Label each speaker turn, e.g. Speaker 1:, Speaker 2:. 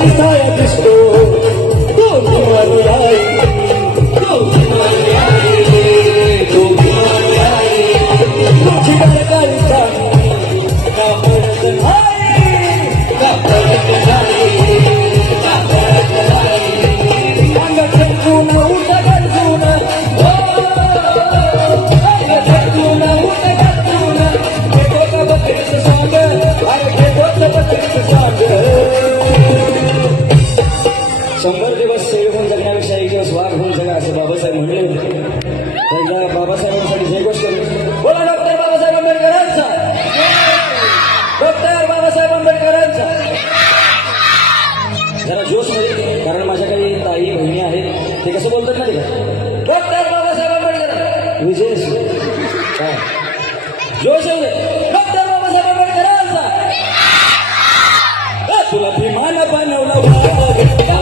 Speaker 1: হৃদয় কৃষ্ণ शंभर दिवस सेवे होऊन जगण्यापेक्षा एक दिवस वाघ होऊन जगा असं बाबासाहेब म्हणले होते. एकदा बाबासाहेबांसाठी जय करू बोला डॉक्टर बाबासाहेब आंबेडकरांचा. डॉक्टर बाबासाहेब आंबेडकरांचा. जरा जोशमध्ये कारण माझ्या काही ताई बहिणी आहेत ते कसं बोलतात ना ते डॉक्टर बाबासाहेब आंबेडकर विजय काय? जोश येऊ डॉक्टर बाबासाहेब आंबेडकरांचा. तुला विमान बनवलं